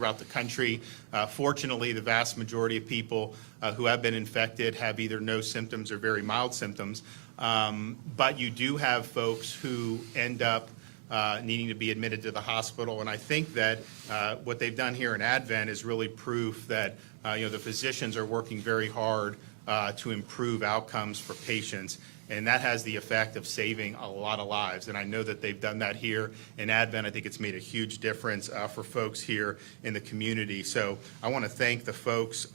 throughout the country. Fortunately, the vast majority of people who have been infected have either no symptoms or very mild symptoms. But you do have folks who end up needing to be admitted to the hospital. And I think that what they've done here in Advent is really proof that the physicians are working very hard to improve outcomes for patients. And that has the effect of saving a lot of lives. And I know that they've done that here in Advent. I think it's made a huge difference for folks here in the community. So I want to thank the folks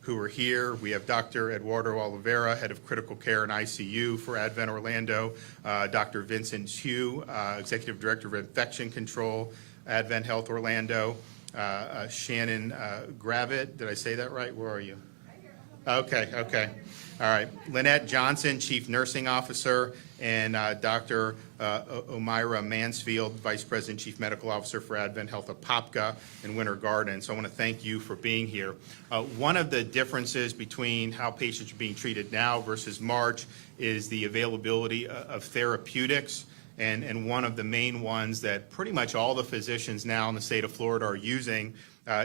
who are here. We have Dr. Eduardo Oliveira, Head of Critical Care and ICU for Advent Orlando, Dr. Vincent Hugh, Executive Director of Infection Control, AdventHealth Orlando, Shannon Gravitt. Did I say that right? Where are you? Okay. All right. Lynette Johnson, Chief Nursing Officer, and Dr. Omira Mansfield, Vice President, Chief Medical Officer for AdventHealth Apopka and Winter Garden. So I want to thank you for being here. One of the differences between how patients are being treated now versus March is the availability of therapeutics. And one of the main ones that pretty much all the physicians now in the state of Florida are using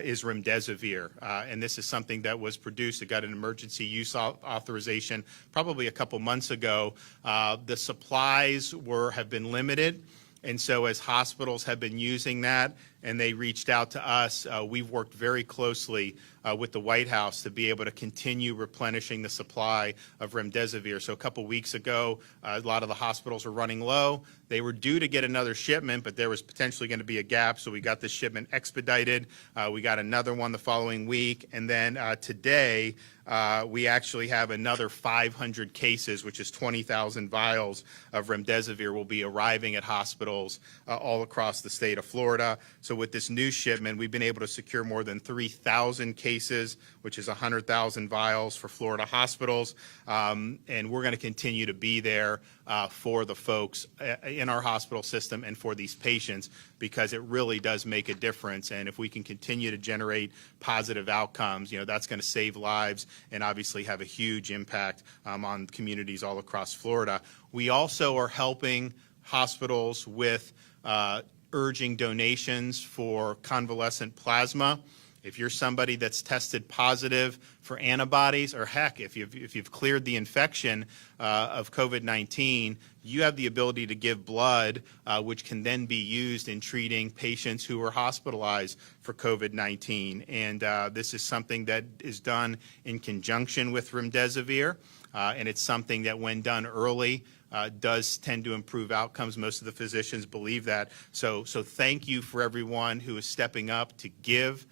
is remdesivir. And this is something that was produced. It got an emergency use authorization probably a couple months ago. The supplies have been limited. And so as hospitals have been using that and they reached out to us, we've worked very closely with the White House to be able to continue replenishing the supply of remdesivir. So a couple weeks ago, a lot of the hospitals were running low. They were due to get another shipment, but there was potentially going to be a gap, so we got the shipment expedited. We got another one the following week, and then today we actually have another 500 cases, which is 20,000 vials of remdesivir will be arriving at hospitals all across the state of Florida. So with this new shipment, we've been able to secure more than 3,000 cases, which is 100,000 vials for Florida hospitals. And we're going to continue to be there for the folks in our hospital system and for these patients, because it really does make a difference. And if we can continue to generate positive outcomes, that's going to save lives and obviously have a huge impact on communities all across Florida. We also are helping hospitals with urging donations for convalescent plasma. If you're somebody that's tested positive for antibodies, or heck, if you've cleared the infection of COVID-19, you have the ability to give blood, which can then be used in treating patients who are hospitalized for COVID-19. And this is something that is done in conjunction with remdesivir, and it's something that when done early, does tend to improve outcomes. Most of the physicians believe that. So thank you for everyone who is stepping up to give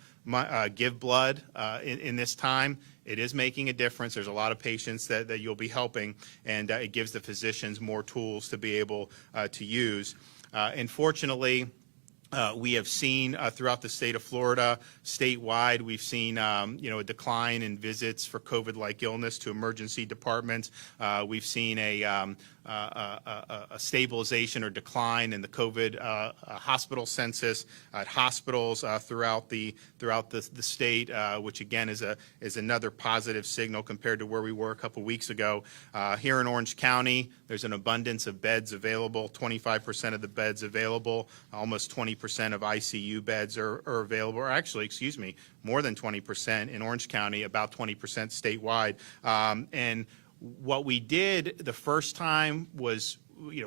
blood in this time. It is making a difference. There's a lot of patients that you'll be helping, and it gives the physicians more tools to be able to use. And fortunately, we have seen throughout the state of Florida, statewide, we've seen a decline in visits for COVID-like illness to emergency departments. We've seen a stabilization or decline in the COVID hospital census at hospitals throughout the state, which again is another positive signal compared to where we were a couple weeks ago. Here in Orange County, there's an abundance of beds available. 25% of the beds available, almost 20% of ICU beds are available. Or actually, excuse me, more than 20% in Orange County, about 20% statewide. And what we did the first time was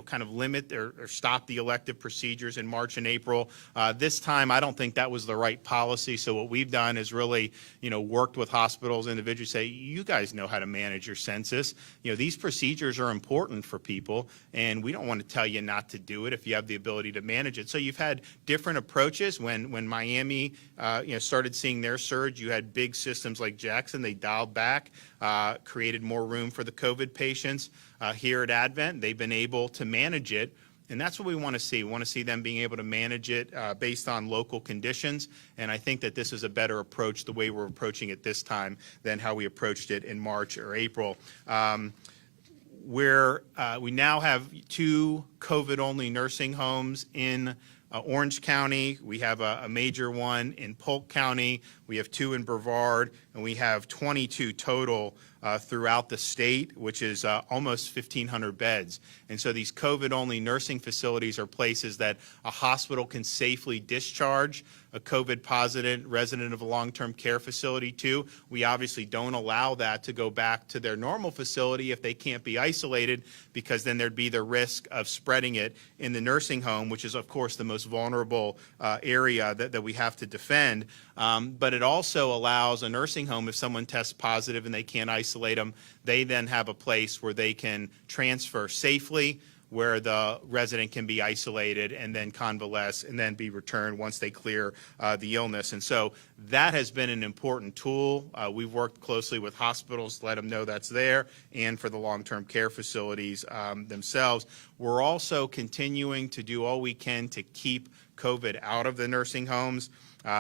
kind of limit or stop the elective procedures in March and April. This time, I don't think that was the right policy. So what we've done is really, worked with hospitals, individuals, say, you guys know how to manage your census. These procedures are important for people, and we don't want to tell you not to do it if you have the ability to manage it. So you've had different approaches. When Miami, started seeing their surge, you had big systems like Jackson. They dialed back, created more room for the COVID patients. Here at Advent, they've been able to manage it, and that's what we want to see. We want to see them being able to manage it based on local conditions, and I think that this is a better approach, the way we're approaching it this time, than how we approached it in March or April. We now have 2 COVID-only nursing homes in Orange County. We have a major one in Polk County. We have 2 in Brevard, and we have 22 total throughout the state, which is almost 1,500 beds. And so these COVID-only nursing facilities are places that a hospital can safely discharge a a COVID positive resident of a long-term care facility too, we obviously don't allow that to go back to their normal facility if they can't be isolated, because then there'd be the risk of spreading it in the nursing home, which is of course the most vulnerable area that we have to defend. But it also allows a nursing home, if someone tests positive and they can't isolate them, they then have a place where they can transfer safely, where the resident can be isolated and then convalesce and then be returned once they clear the illness. And so that has been an important tool. We've worked closely with hospitals to let them know that's there, and for the long-term care facilities themselves. We're also continuing to do all we can to keep COVID out of the nursing homes.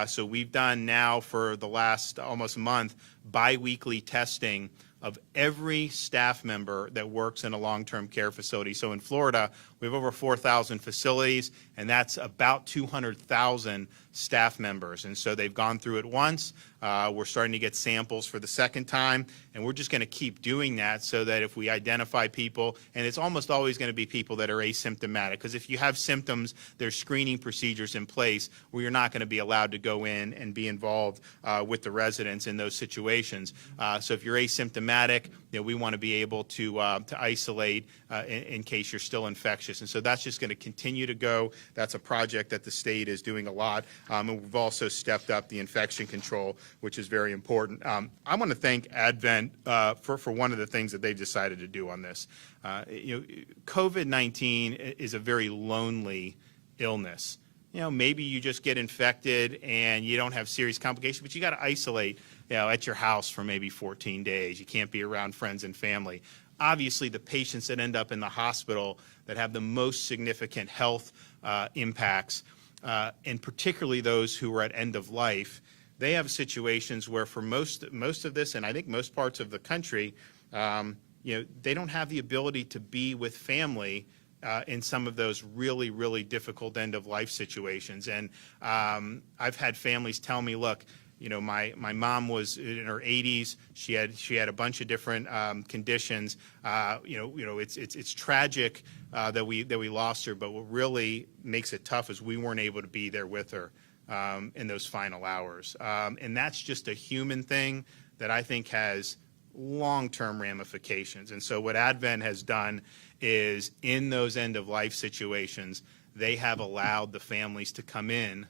So we've done now for the last almost month biweekly testing of every staff member that works in a long-term care facility. So in Florida, we have over 4,000 facilities, and that's about 200,000 staff members. And so they've gone through it once. We're starting to get samples for the second time, and we're just going to keep doing that so that if we identify people, and it's almost always going to be people that are asymptomatic, because if you have symptoms, there's screening procedures in place where you're not going to be allowed to go in and be involved with the residents in those situations. So if you're asymptomatic, we want to be able to isolate in case you're still infectious. And so that's just going to continue to go. That's a project that the state is doing a lot. And we've also stepped up the infection control, which is very important. I want to thank Advent for one of the things that they've decided to do on this. COVID-19 is a very lonely illness. Maybe you just get infected and you don't have serious complications, but you got to isolate, at your house for maybe 14 days. You can't be around friends and family. Obviously, the patients that end up in the hospital that have the most significant health impacts, and particularly those who are at end of life, they have situations where for most of this, and I think most parts of the country, they don't have the ability to be with family in some of those really, really difficult end-of-life situations. And I've had families tell me, look, my mom was in her 80s. She had a bunch of different conditions. It's tragic that we lost her, but what really makes it tough is we weren't able to be there with her in those final hours. And that's just a human thing that I think has long-term ramifications. And so what Advent has done is in those end-of-life situations, they have allowed the families to come in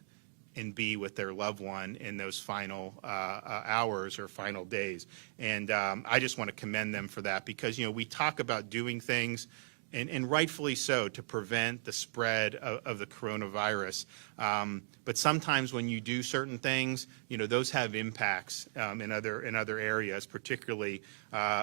and be with their loved one in those final hours or final days. And I just want to commend them for that, because, we talk about doing things, and rightfully so, to prevent the spread of the coronavirus. But sometimes when you do certain things, those have impacts in other areas, particularly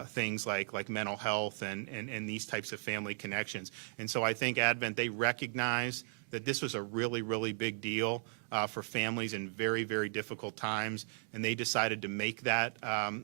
things like mental health and these types of family connections. And so I think Advent, they recognize that this was a really, really big deal for families in very, very difficult times, and they decided to make that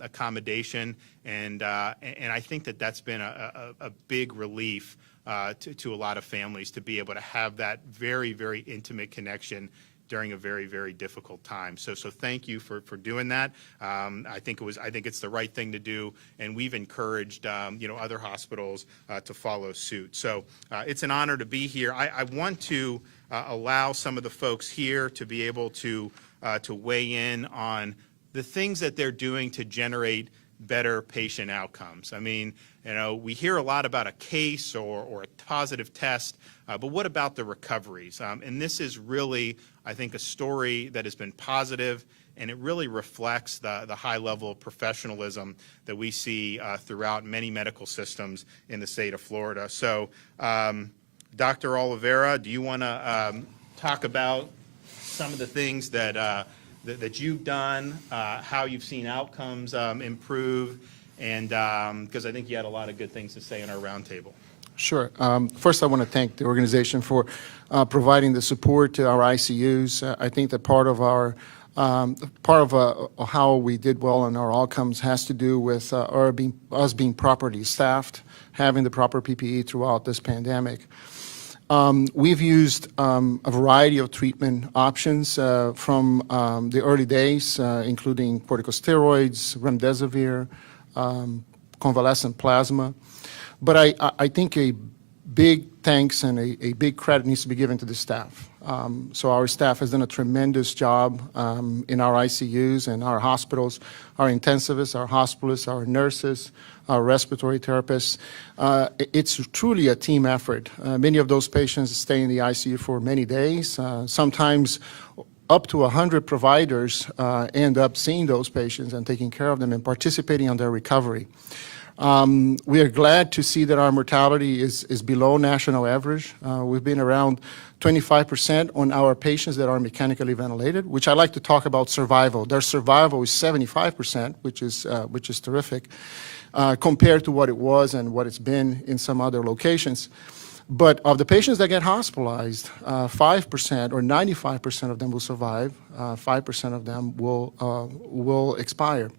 accommodation. And I think that's been a big relief to a lot of families to be able to have that very, very intimate connection during a very, very difficult time. So thank you for doing that. I think it's the right thing to do, and we've encouraged other hospitals to follow suit. So it's an honor to be here. I want to allow some of the folks here to be able to weigh in on the things that they're doing to generate better patient outcomes. I mean, we hear a lot about a case or a positive test, but what about the recoveries? And this is really, I think, a story that has been positive, and it really reflects the high level of professionalism that we see throughout many medical systems in the state of Florida. So, Dr. Oliveira, do you want to talk about some of the things that you've done, how you've seen outcomes improve, and because I think you had a lot of good things to say in our roundtable. Sure. First, I want to thank the organization for providing the support to our ICUs. I think that part of how we did well in our outcomes has to do with us being properly staffed, having the proper PPE throughout this pandemic. We've used a variety of treatment options from the early days, including corticosteroids, remdesivir, convalescent plasma. But I think a big thanks and a big credit needs to be given to the staff. So our staff has done a tremendous job in our ICUs and our hospitals, our intensivists, our hospitalists, our nurses, our respiratory therapists. It's truly a team effort. Many of those patients stay in the ICU for many days. Sometimes up to 100 providers end up seeing those patients and taking care of them and participating on their recovery. We are glad to see that our mortality is below national average. We've been around 25% on our patients that are mechanically ventilated, which I like to talk about survival. Their survival is 75%, which is terrific, compared to what it was and what it's been in some other locations. But of the patients that get hospitalized, 5% or 95% of them will survive. 5% of them will expire.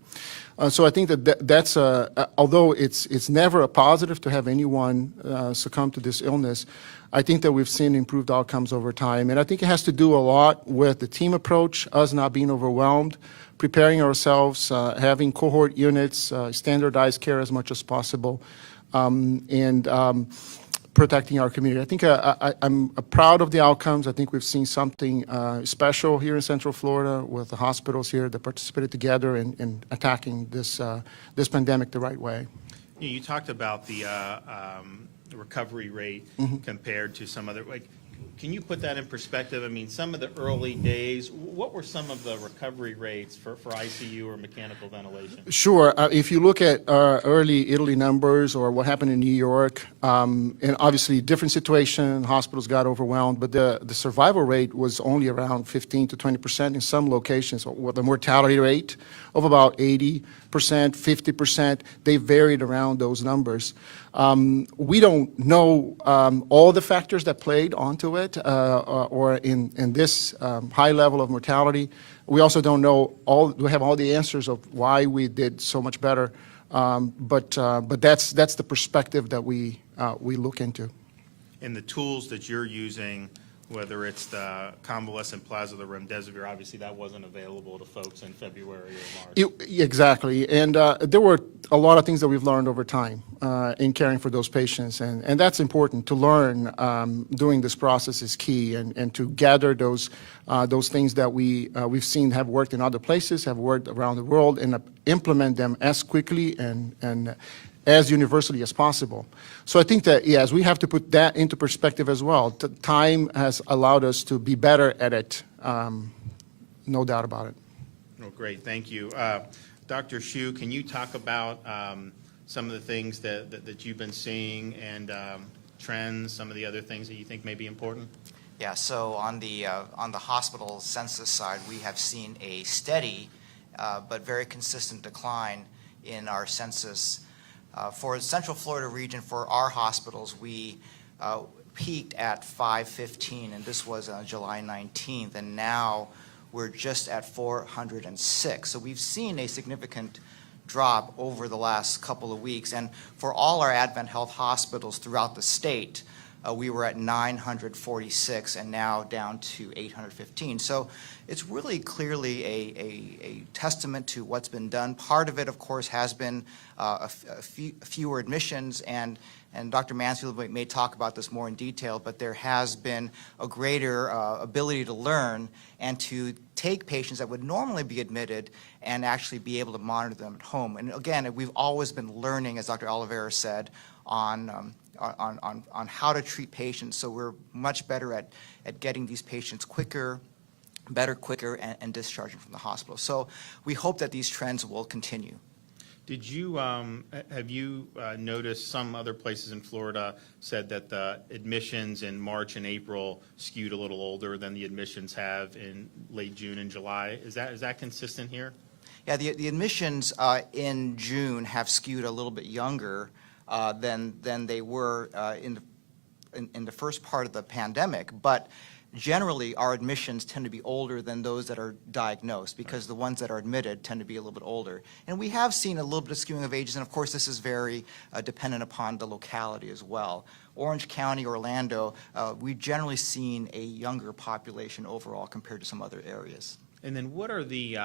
So I think that's although it's never a positive to have anyone succumb to this illness, I think that we've seen improved outcomes over time. And I think it has to do a lot with the team approach, us not being overwhelmed, preparing ourselves, having cohort units, standardized care as much as possible, and protecting our community. I think I'm proud of the outcomes. I think we've seen something special here in Central Florida with the hospitals here that participated together in attacking this pandemic the right way. You talked about the recovery rate compared to some other, can you put that in perspective? I mean, some of the early days, what were some of the recovery rates for ICU or mechanical ventilation? Sure. If you look at early Italy numbers or what happened in New York, and obviously different situation, hospitals got overwhelmed, but the survival rate was only around 15 to 20% in some locations, with a mortality rate of about 80%, 50%. They varied around those numbers. We don't know all the factors that played onto it or in this high level of mortality. We also don't know we have all the answers of why we did so much better, but that's the perspective that we look into. And the tools that you're using, whether it's the convalescent plasma, the remdesivir, obviously that wasn't available to folks in February or March. Exactly. And there were a lot of things that we've learned over time in caring for those patients. And that's important. To learn during this process is key, and to gather those things that we've seen have worked in other places, have worked around the world, and implement them as quickly and as universally as possible. So I think that, yes, we have to put that into perspective as well. Time has allowed us to be better at it, no doubt about it. Oh, great, thank you. Dr. Hsu, can you talk about some of the things that you've been seeing and trends, some of the other things that you think may be important? Yeah, so on the hospital census side, we have seen a steady but very consistent decline in our census. For the Central Florida region, for our hospitals, we peaked at 515, and this was on July 19th, and now we're just at 406. So we've seen a significant drop over the last couple of weeks, and for all our AdventHealth hospitals throughout the state, we were at 946 and now down to 815. So it's really clearly a testament to what's been done. Part of it, of course, has been fewer admissions, and Dr. Mansfield may talk about this more in detail, but there has been a greater ability to learn and to take patients that would normally be admitted and actually be able to monitor them at home. And again, we've always been learning, as Dr. Oliveira said, on how to treat patients, so we're much better at getting these patients quicker, and discharging from the hospital. So we hope that these trends will continue. Did you, have you noticed some other places in Florida said that the admissions in March and April skewed a little older than the admissions have in late June and July? Is that consistent here? Yeah, the admissions in June have skewed a little bit younger than they were in the first part of the pandemic, but generally our admissions tend to be older than those that are diagnosed, because the ones that are admitted tend to be a little bit older. And we have seen a little bit of skewing of ages, and of course this is very dependent upon the locality as well. Orange County, Orlando, we've generally seen a younger population overall compared to some other areas. And then what are the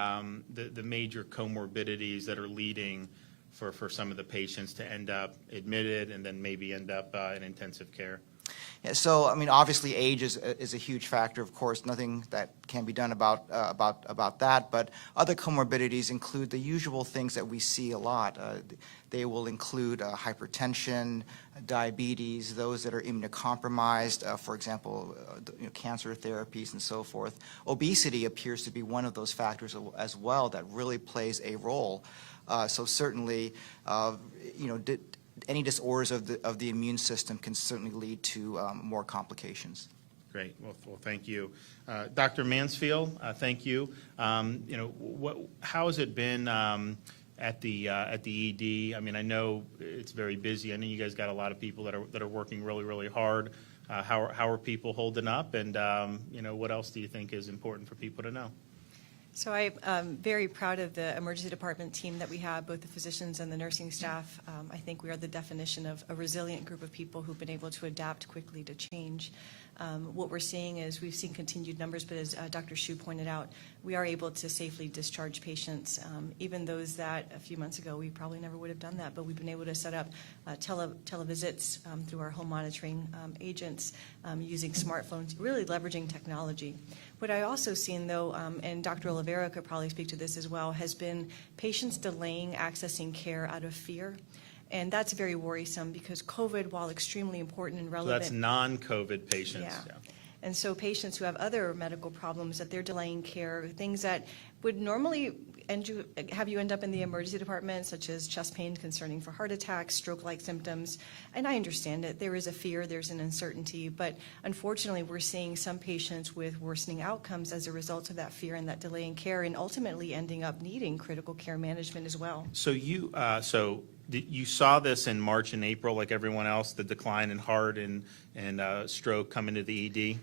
major comorbidities that are leading for some of the patients to end up admitted and then maybe end up in intensive care? Yeah, so, I mean, obviously, age is a huge factor, of course, nothing that can be done about that, but other comorbidities include the usual things that we see a lot. They will include hypertension, diabetes, those that are immunocompromised, for example, cancer therapies and so forth. Obesity appears to be one of those factors as well that really plays a role. So certainly, any disorders of the immune system can certainly lead to more complications. Great. Well, thank you. Dr. Mansfield, thank you. How has it been at the ED? I mean, I know it's very busy. I know you guys got a lot of people that are working really, really hard. How are people holding up? And, what else do you think is important for people to know? So I'm very proud of the emergency department team that we have, both the physicians and the nursing staff. I think we are the definition of a resilient group of people who've been able to adapt quickly to change. What we're seeing is we've seen continued numbers, but as Dr. Hsu pointed out, we are able to safely discharge patients, even those that a few months ago we probably never would have done that, but we've been able to set up televisits through our home monitoring agents using smartphones, really leveraging technology. What I also seen, though, and Dr. Oliveira could probably speak to this as well, has been patients delaying accessing care out of fear. And that's very worrisome because COVID, while extremely important and relevant. So that's non-COVID patients. Yeah. And so patients who have other medical problems that they're delaying care, things that would normally have you end up in the emergency department, such as chest pain concerning for heart attacks, stroke-like symptoms. And I understand it. There is a fear, there's an uncertainty, but unfortunately we're seeing some patients with worsening outcomes as a result of that fear and that delay in care, and ultimately ending up needing critical care management as well. So you saw this in March and April, like everyone else, the decline in heart and stroke coming to the ED?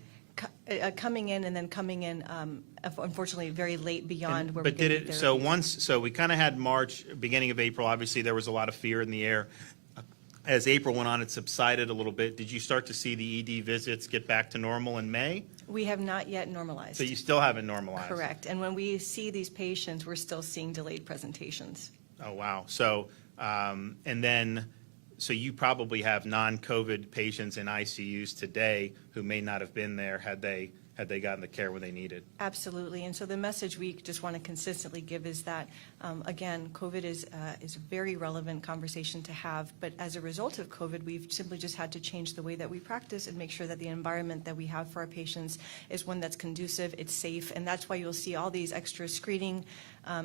Coming in and then coming in, unfortunately, very late beyond where we But so we kind of had March, beginning of April, obviously there was a lot of fear in the air. As April went on, it subsided a little bit. Did you start to see the ED visits get back to normal in May? We have not yet normalized. So you still haven't normalized? Correct. And when we see these patients, we're still seeing delayed presentations. Oh, wow. So, so you probably have non-COVID patients in ICUs today who may not have been there had they gotten the care when they needed. Absolutely. And so the message we just want to consistently give is that, again, COVID is a very relevant conversation to have. But as a result of COVID, we've simply just had to change the way that we practice and make sure that the environment that we have for our patients is one that's conducive, it's safe. And that's why you'll see all these extra screening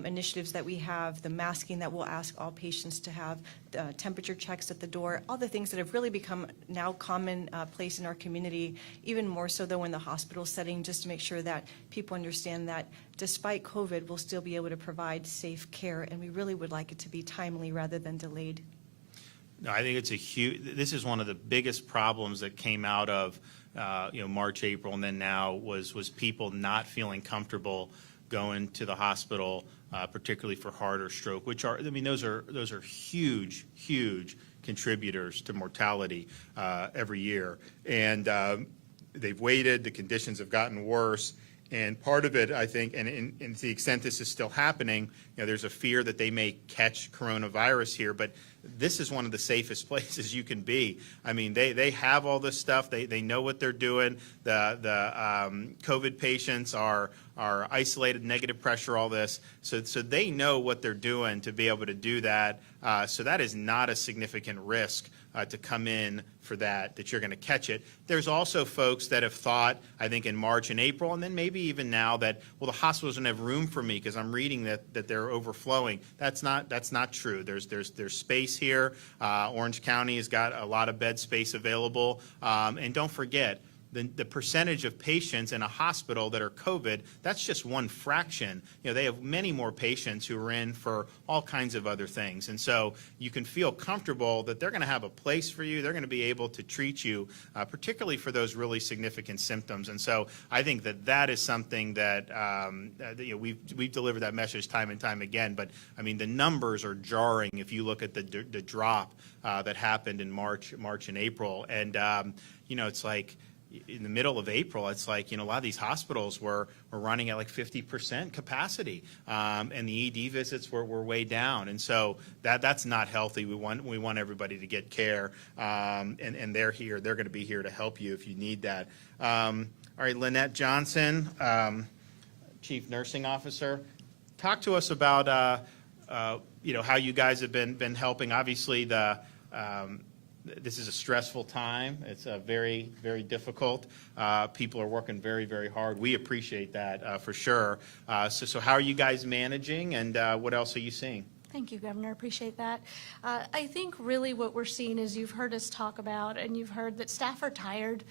initiatives that we have, the masking that we'll ask all patients to have, temperature checks at the door, all the things that have really become now common place in our community, even more so though in the hospital setting, just to make sure that people understand that despite COVID, we'll still be able to provide safe care, and we really would like it to be timely rather than delayed. No, I think it's this is one of the biggest problems that came out of March, April, and then now was people not feeling comfortable going to the hospital, particularly for heart or stroke, which are, I mean, those are huge, huge contributors to mortality every year. And they've waited, the conditions have gotten worse. And part of it, I think, and to the extent this is still happening, there's a fear that they may catch coronavirus here, but this is one of the safest places you can be. I mean, they have all this stuff. They know what they're doing. The COVID patients are isolated, negative pressure, all this. So they know what they're doing to be able to do that. So that is not a significant risk to come in for that you're going to catch it. There's also folks that have thought, I think in March and April, and then maybe even now that, well, the hospitals don't have room for me because I'm reading that they're overflowing. That's not true. There's space here. Orange County has got a lot of bed space available. And don't forget, the percentage of patients in a hospital that are COVID, that's just one fraction. They have many more patients who are in for all kinds of other things. And so you can feel comfortable that they're going to have a place for you. They're going to be able to treat you, particularly for those really significant symptoms. And so I think that is something that we've delivered that message time and time again. But I mean, the numbers are jarring if you look at the drop that happened in March and April. And it's like, in the middle of April, it's like, a lot of these hospitals were running at like 50% capacity, and the ED visits were way down, and so that's not healthy. We want everybody to get care, and they're here. They're going to be here to help you if you need that. All right, Lynette Johnson, Chief Nursing Officer, talk to us about how you guys have been helping. Obviously, this is a stressful time. It's very, very difficult. People are working very, very hard. We appreciate that for sure. So how are you guys managing, and what else are you seeing? Thank you, Governor. Appreciate that. I think really what we're seeing is you've heard us talk about, and you've heard that staff are tired.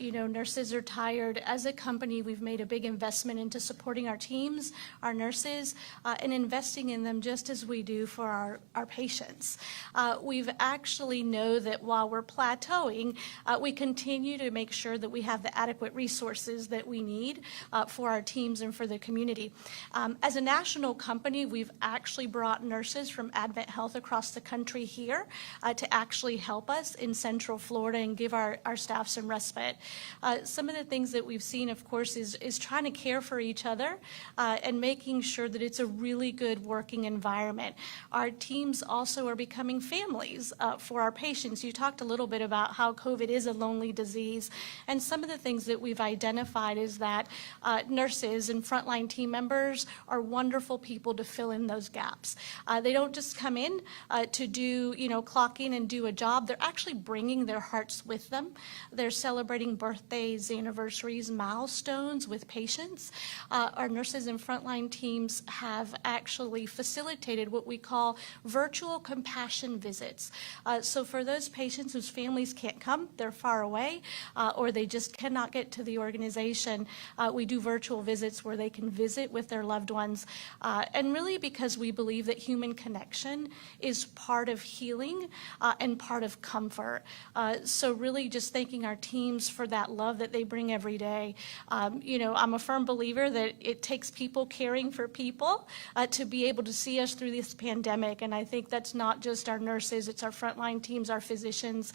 Nurses are tired. As a company, we've made a big investment into supporting our teams, our nurses, and investing in them just as we do for our patients. We've actually know that while we're plateauing, we continue to make sure that we have the adequate resources that we need for our teams and for the community. As a national company, we've actually brought nurses from AdventHealth across the country here to actually help us in Central Florida and give our staff some respite. Some of the things that we've seen, of course, is trying to care for each other and making sure that it's a really good working environment. Our teams also are becoming families for our patients. You talked a little bit about how COVID is a lonely disease, and some of the things that we've identified is that nurses and frontline team members are wonderful people to fill in those gaps. They don't just come in to do, clock in and do a job. They're actually bringing their hearts with them. They're celebrating birthdays, anniversaries, milestones with patients. Our nurses and frontline teams have actually facilitated what we call virtual compassion visits. So for those patients whose families can't come, they're far away, or they just cannot get to the organization, we do virtual visits where they can visit with their loved ones. And really because we believe that human connection is part of healing and part of comfort. So really just thanking our teams for that love that they bring every day. I'm a firm believer that it takes people caring for people to be able to see us through this pandemic. And I think that's not just our nurses, it's our frontline teams, our physicians,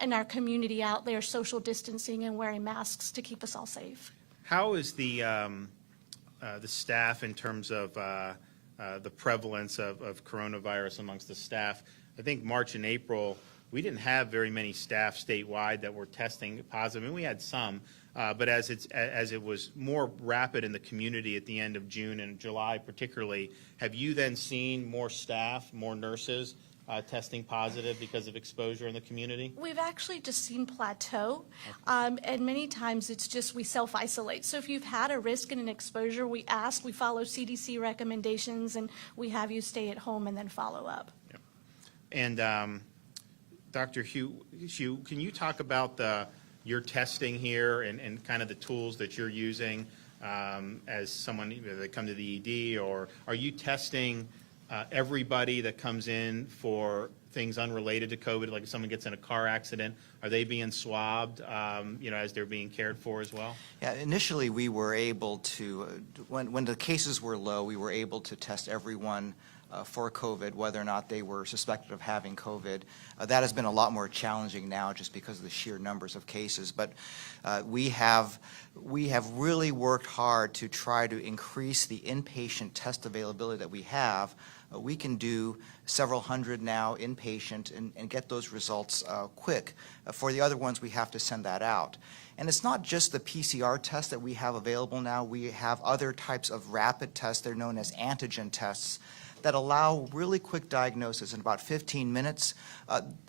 and our community out there social distancing and wearing masks to keep us all safe. How is the staff in terms of the prevalence of coronavirus amongst the staff? I think March and April, we didn't have very many staff statewide that were testing positive. I mean, we had some, but as it was more rapid in the community at the end of June and July particularly, have you then seen more staff, more nurses testing positive because of exposure in the community? We've actually just seen plateau, and many times it's just we self-isolate. So if you've had a risk and an exposure, we follow CDC recommendations, and we have you stay at home and then follow up. Yep. And Dr. Hugh, can you talk about your testing here and kind of the tools that you're using as someone that come to the ED, or are you testing everybody that comes in for things unrelated to COVID, like if someone gets in a car accident, are they being swabbed, as they're being cared for as well? Yeah, initially we were able to, when the cases were low, we were able to test everyone for COVID, whether or not they were suspected of having COVID. That has been a lot more challenging now just because of the sheer numbers of cases. But we have really worked hard to try to increase the inpatient test availability that we have. We can do several hundred now inpatient and get those results quick. For the other ones, we have to send that out. And it's not just the PCR test that we have available now. We have other types of rapid tests. They're known as antigen tests that allow really quick diagnosis in about 15 minutes.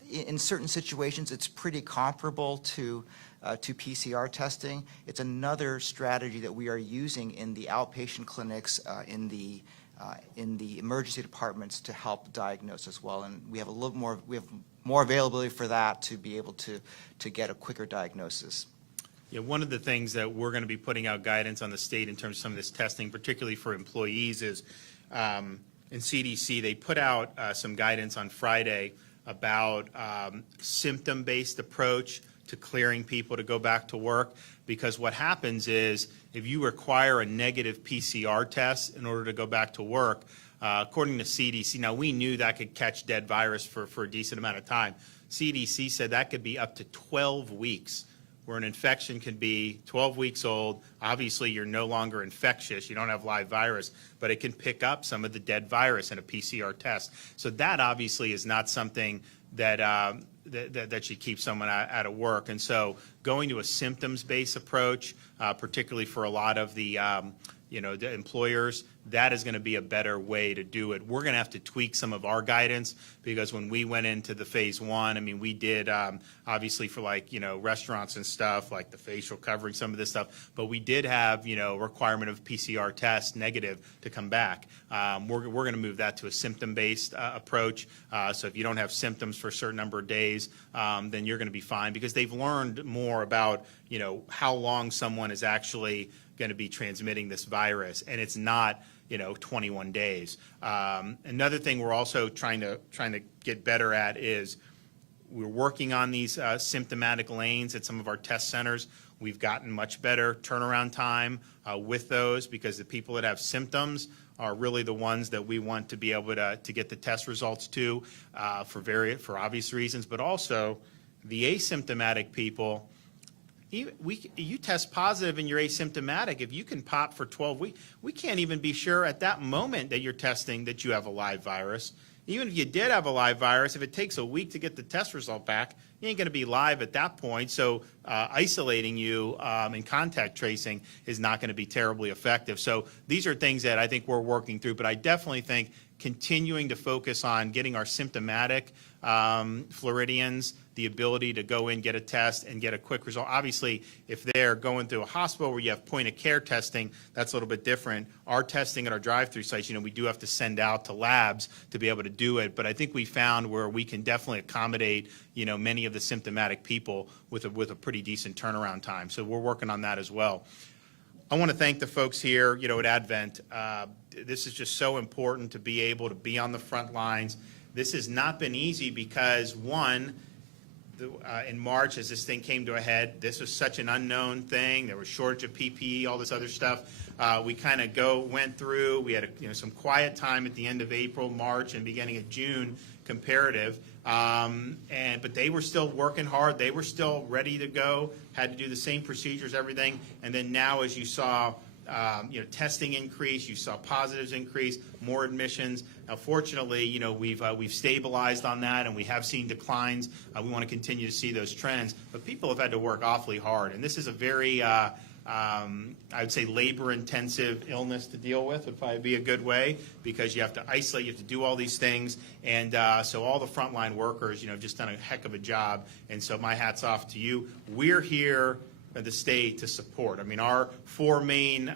In certain situations, it's pretty comparable to PCR testing. It's another strategy that we are using in the outpatient clinics, in the emergency departments to help diagnose as well. And we have more availability for that to be able to get a quicker diagnosis. Yeah, one of the things that we're going to be putting out guidance on the state in terms of some of this testing, particularly for employees, is in CDC, they put out some guidance on Friday about symptom-based approach to clearing people to go back to work, because what happens is if you require a negative PCR test in order to go back to work, according to CDC, now we knew that could catch dead virus for a decent amount of time. CDC said that could be up to 12 weeks where an infection can be 12 weeks old. Obviously, you're no longer infectious. You don't have live virus, but it can pick up some of the dead virus in a PCR test. So that obviously is not something that that should keep someone out of work. And so going to a symptoms-based approach, particularly for a lot of the the employers, that is going to be a better way to do it. We're going to have to tweak some of our guidance, because when we went into the phase one, I mean, we did obviously for restaurants and stuff, like the facial covering, some of this stuff, but we did have requirement of PCR test negative to come back. We're going to move that to a symptom-based approach. So if you don't have symptoms for a certain number of days, then you're going to be fine, because they've learned more about how long someone is actually going to be transmitting this virus, and it's not 21 days. Another thing we're also trying to get better at is we're working on these symptomatic lanes at some of our test centers. We've gotten much better turnaround time with those, because the people that have symptoms are really the ones that we want to be able to get the test results to for obvious reasons, but also the asymptomatic people. You test positive and you're asymptomatic. If you can pop for 12 weeks, we can't even be sure at that moment that you're testing that you have a live virus. Even if you did have a live virus, if it takes a week to get the test result back, you ain't going to be live at that point. So isolating you and contact tracing is not going to be terribly effective. So these are things that I think we're working through, but I definitely think continuing to focus on getting our symptomatic Floridians the ability to go in, get a test, and get a quick result. Obviously, if they're going through a hospital where you have point-of-care testing, that's a little bit different. Our testing at our drive-through sites, we do have to send out to labs to be able to do it, but I think we found where we can definitely accommodate, many of the symptomatic people with a pretty decent turnaround time. So we're working on that as well. I want to thank the folks here, at Advent. This is just so important to be able to be on the front lines. This has not been easy because, one, in March, as this thing came to a head, this was such an unknown thing. There was shortage of PPE, all this other stuff. We kind of went through. We had some quiet time at the end of April, March, and beginning of June, comparative. But they were still working hard. They were still ready to go. Had to do the same procedures, everything. And then now, as you saw, testing increase, you saw positives increase, more admissions. Now, fortunately, we've stabilized on that, and we have seen declines. We want to continue to see those trends, but people have had to work awfully hard, and this is a very, I would say, labor-intensive illness to deal with. Would probably be a good way, because you have to isolate, you have to do all these things, and so all the frontline workers, have just done a heck of a job, and so my hat's off to you. We're here at the state to support. I mean, our four main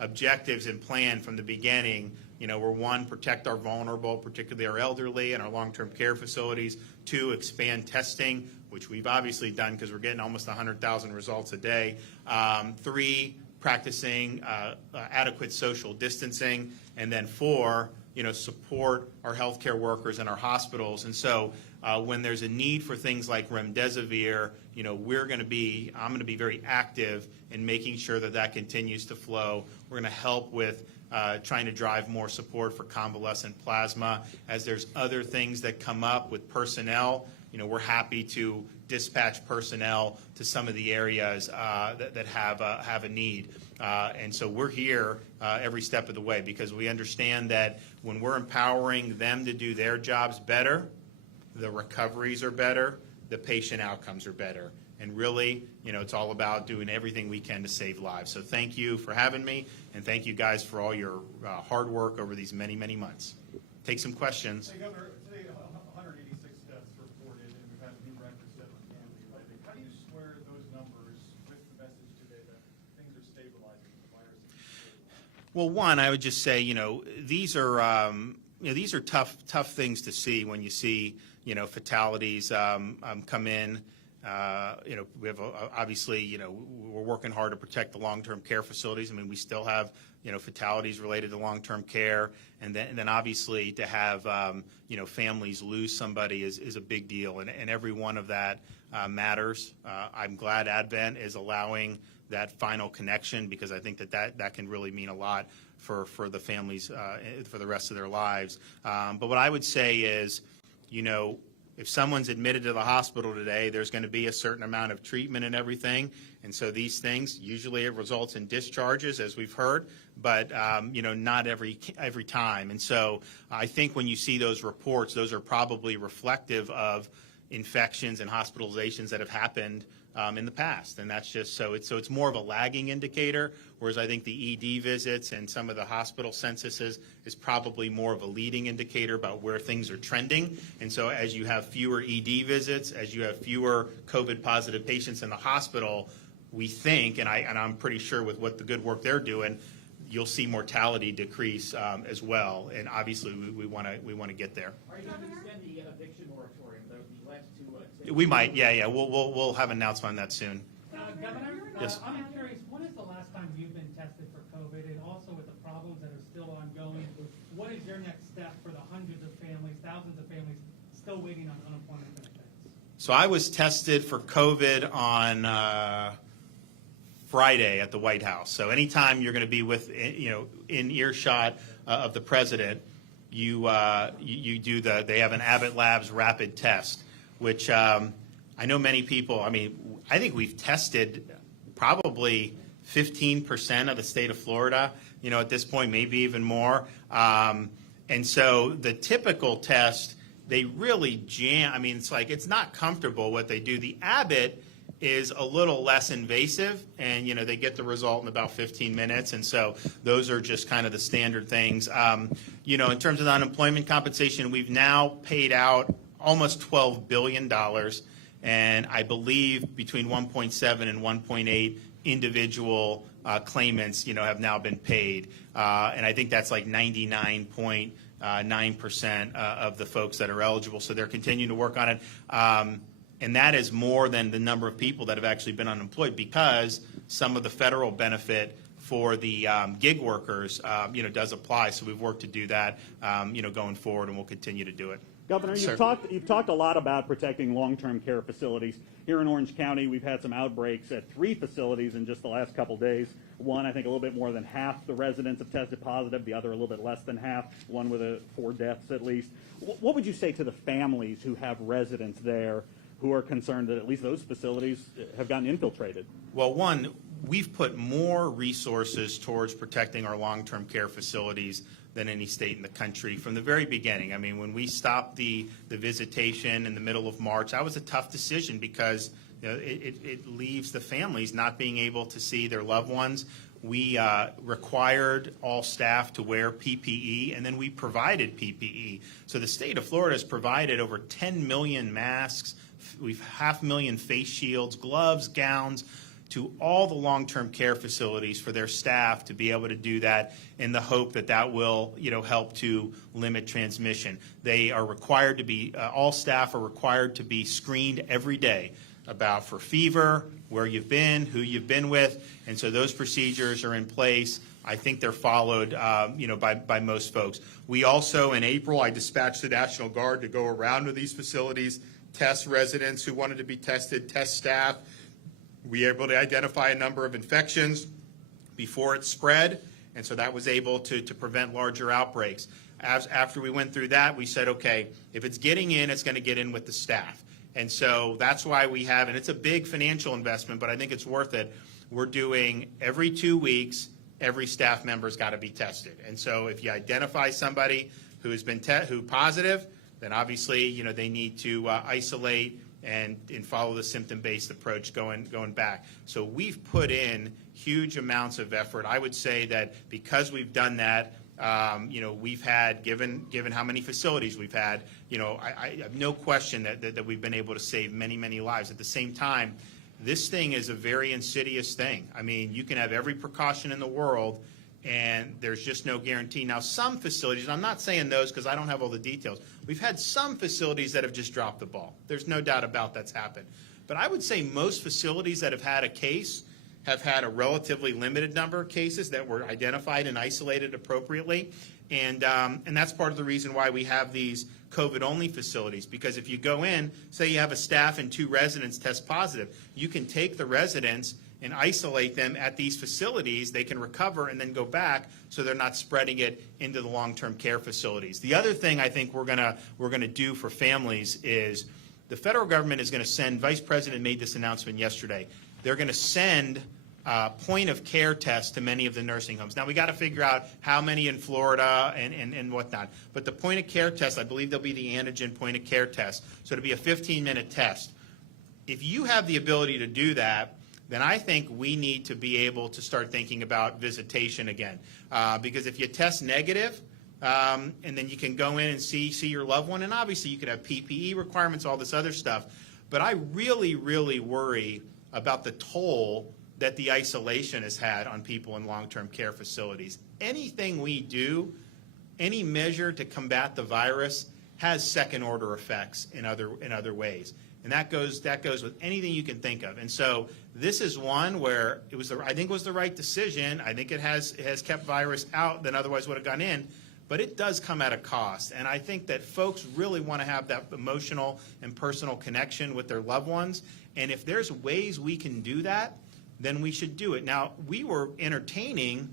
objectives and plan from the beginning, were one, protect our vulnerable, particularly our elderly and our long-term care facilities. Two, expand testing, which we've obviously done because we're getting almost 100,000 results a day. Three, practicing adequate social distancing. And then four, support our healthcare workers and our hospitals. And so when there's a need for things like remdesivir, I'm going to be very active in making sure that continues to flow. We're going to help with trying to drive more support for convalescent plasma. As there's other things that come up with personnel, we're happy to dispatch personnel to some of the areas that have a need. And so we're here every step of the way, because we understand that when we're empowering them to do their jobs better, the recoveries are better, the patient outcomes are better. And really, it's all about doing everything we can to save lives. So thank you for having me, and thank you guys for all your hard work over these many, many months. Take some questions. Hey, Governor, today 186 deaths reported, and we've had new records set for family. How do you square those numbers with the message today that things are stabilizing, the virus is stabilizing? Well, one, I would just say, these are tough things to see when you see, fatalities come in. We have obviously, we're working hard to protect the long-term care facilities. I mean, we still have, fatalities related to long-term care, and then obviously to have, families lose somebody is a big deal, and every one of that matters. I'm glad Advent is allowing that final connection, because I think that can really mean a lot for the families for the rest of their lives. But what I would say is, if someone's admitted to the hospital today, there's going to be a certain amount of treatment and everything. And so these things, usually it results in discharges, as we've heard, but, not every time. And so I think when you see those reports, those are probably reflective of infections and hospitalizations that have happened in the past. And that's just, so it's more of a lagging indicator, whereas I think the ED visits and some of the hospital censuses is probably more of a leading indicator about where things are trending. And so as you have fewer ED visits, as you have fewer COVID positive patients in the hospital, we think, and I'm pretty sure with what the good work they're doing, you'll see mortality decrease as well. And obviously we want to get there. Are you going to extend the eviction moratorium, the last two? We might, yeah. We'll have an announcement on that soon. Governor, Yes. I'm curious, when is the last time you've been tested for COVID, and also with the problems that are still ongoing, what is your next step for the hundreds of families, thousands of families still waiting on unemployment benefits? So I was tested for COVID on Friday at the White House. So anytime you're going to be in earshot of the president, you do they have an Abbott Labs rapid test, which I know many people, I think we've tested probably 15% of the state of Florida, at this point, maybe even more. And so the typical test, they really jam. It's not comfortable what they do. The Abbott is a little less invasive, and they get the result in about 15 minutes, and so those are just kind of the standard things. In terms of the unemployment compensation, we've now paid out almost $12 billion, and I believe between 1.7 and 1.8 individual claimants, have now been paid, and I think that's like 99.9% of the folks that are eligible. So they're continuing to work on it. And that is more than the number of people that have actually been unemployed, because some of the federal benefit for the gig workers, does apply. So we've worked to do that, going forward, and we'll continue to do it. Governor, Sir. you've talked a lot about protecting long-term care facilities. Here in Orange County, we've had some outbreaks at 3 facilities in just the last couple days. One, I think a little bit more than half the residents have tested positive. The other, a little bit less than half. One with 4 deaths at least. What would you say to the families who have residents there who are concerned that at least those facilities have gotten infiltrated? Well, one, we've put more resources towards protecting our long-term care facilities than any state in the country from the very beginning. When we stopped the visitation in the middle of March, that was a tough decision, because it leaves the families not being able to see their loved ones. We required all staff to wear PPE, and then we provided PPE. So the state of Florida has provided over 10 million masks. We've 500,000 face shields, gloves, gowns to all the long-term care facilities for their staff to be able to do that, in the hope that will, help to limit transmission. They are required to be, all staff are required to be screened every day for fever, where you've been, who you've been with, and so those procedures are in place. I think they're followed, by most folks. We also, in April, I dispatched the National Guard to go around to these facilities, test residents who wanted to be tested, test staff. We were able to identify a number of infections before it spread, and so that was able to prevent larger outbreaks. After we went through that, we said, okay, if it's getting in, it's going to get in with the staff. And so that's why we have, and it's a big financial investment, but I think it's worth it. We're doing every 2 weeks, every staff member's got to be tested. And so if you identify somebody who has been who positive, then obviously, they need to isolate and follow the symptom-based approach going back. So we've put in huge amounts of effort. I would say that because we've done that, we've had, given how many facilities we've had, I have no question that we've been able to save many, many lives. At the same time, this thing is a very insidious thing. You can have every precaution in the world, and there's just no guarantee. Now, some facilities, and I'm not saying those because I don't have all the details, we've had some facilities that have just dropped the ball. There's no doubt about that's happened. But I would say most facilities that have had a case have had a relatively limited number of cases that were identified and isolated appropriately. And that's part of the reason why we have these COVID-only facilities, because if you go in, say you have a staff and 2 residents test positive, you can take the residents and isolate them at these facilities, they can recover and then go back so they're not spreading it into the long-term care facilities. The other thing I think we're gonna do for families is the federal government is going to send, Vice President made this announcement yesterday, they're going to send point of care tests to many of the nursing homes. Now we got to figure out how many in Florida and whatnot. But the point of care test, I believe there'll be the antigen point of care test. So it'll be a 15-minute test. If you have the ability to do that, then I think we need to be able to start thinking about visitation again. Because if you test negative, and then you can go in and see your loved one, and obviously you could have PPE requirements, all this other stuff. But I really, really worry about the toll that the isolation has had on people in long-term care facilities. Anything we do, any measure to combat the virus has second-order effects in other ways. And that goes with anything you can think of. And so this is one where I think it was the right decision. I think it has kept virus out that otherwise would have gone in. But it does come at a cost, and I think that folks really want to have that emotional and personal connection with their loved ones, and if there's ways we can do that, then we should do it. Now, we were entertaining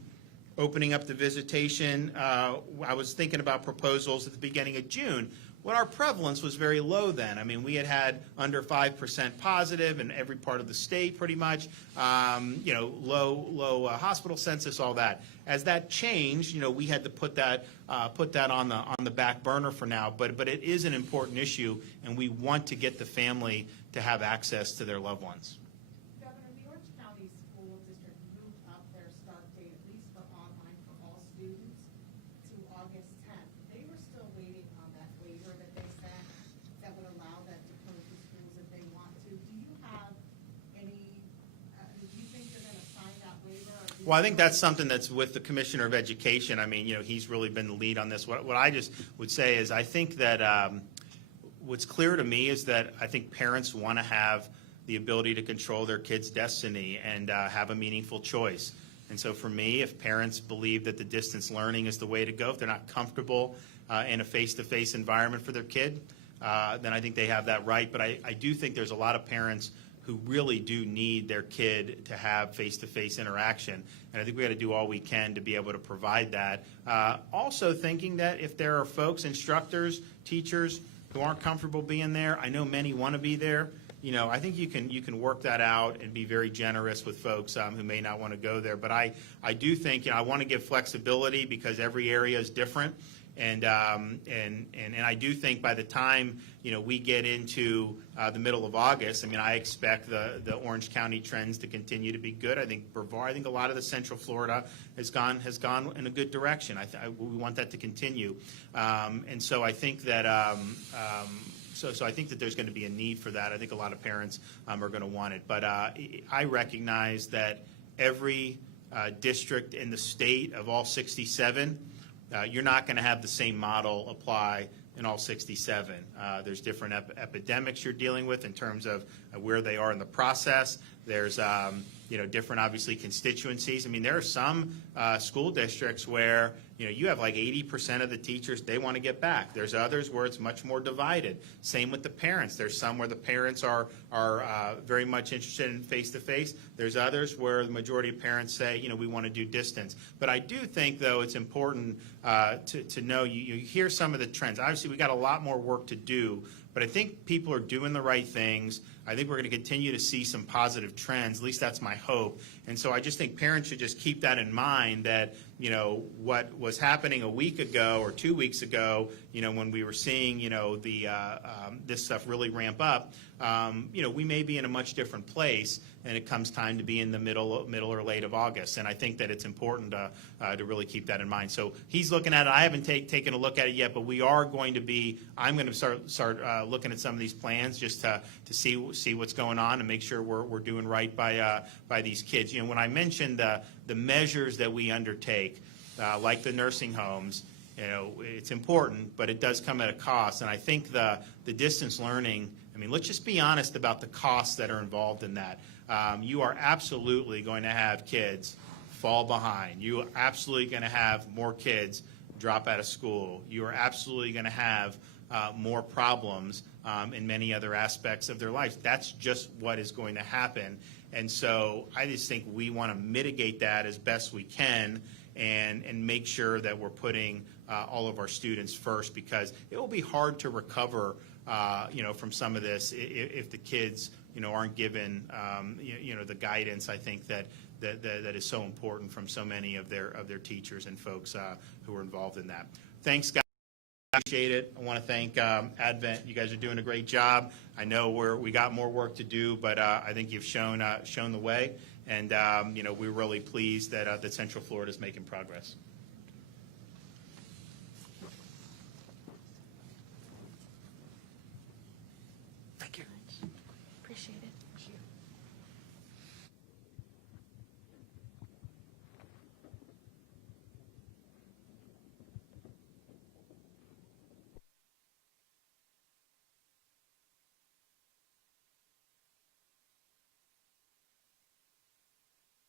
opening up the visitation. I was thinking about proposals at the beginning of June. Well, our prevalence was very low then. I mean, we had under 5% positive in every part of the state, pretty much. Low hospital census, all that. As that changed, we had to put that on the back burner for now. But it is an important issue, and we want to get the family to have access to their loved ones. Governor, the Orange County School District moved up their start date, at least for online for all students, to August 10th. They were still waiting on that waiver that they sent that would allow them to close the schools if they want to. Do you have any, do you think they're going to sign that waiver? Well, I think that's something that's with the Commissioner of Education. I mean, he's really been the lead on this. What I just would say is I think that what's clear to me is that I think parents want to have the ability to control their kids' destiny and have a meaningful choice. And so for me, if parents believe that the distance learning is the way to go, if they're not comfortable in a face-to-face environment for their kid, then I think they have that right. But I do think there's a lot of parents who really do need their kid to have face-to-face interaction. And I think we got to do all we can to be able to provide that. Also thinking that if there are folks, instructors, teachers who aren't comfortable being there, I know many want to be there. I think you can work that out and be very generous with folks who may not want to go there. But I do think I want to give flexibility because every area is different. And I do think by the time we get into the middle of August, I mean, I expect the Orange County trends to continue to be good. I think Brevard, I think a lot of the Central Florida has gone in a good direction. We want that to continue, and so I think that. So I think that there's going to be a need for that. I think a lot of parents are going to want it. But I recognize that every district in the state of all 67, you're not going to have the same model apply in all 67. There's different epidemics you're dealing with in terms of where they are in the process. There's different, obviously, constituencies. I mean, there are some school districts where you have like 80% of the teachers, they want to get back. There's others where it's much more divided. Same with the parents. There's some where the parents are very much interested in face-to-face. There's others where the majority of parents say, we want to do distance. But I do think, though, it's important to know you hear some of the trends. Obviously, we got a lot more work to do, but I think people are doing the right things. I think we're going to continue to see some positive trends. At least that's my hope. And so I just think parents should just keep that in mind that, what was happening a week ago or 2 weeks ago, when we were seeing, this stuff really ramp up, we may be in a much different place, and it comes time to be in the middle or late of August. And I think that it's important to really keep that in mind. So he's looking at it. I haven't taken a look at it yet, but we are going to be. I'm going to start looking at some of these plans just to see what's going on and make sure we're doing right by these kids. When I mentioned the measures that we undertake, like the nursing homes, it's important, but it does come at a cost. And I think the distance learning. I mean, let's just be honest about the costs that are involved in that. You are absolutely going to have kids fall behind. You are absolutely going to have more kids drop out of school. You are absolutely going to have more problems in many other aspects of their lives. That's just what is going to happen. And so I just think we want to mitigate that as best we can and make sure that we're putting all of our students first, because it will be hard to recover from some of this if the kids aren't given the guidance, I think, that is so important from so many of their teachers and folks who are involved in that. Thanks, guys. Appreciate it. I want to thank Advent. You guys are doing a great job. I know we got more work to do, but I think you've shown the way, and we're really pleased that Central Florida is making progress.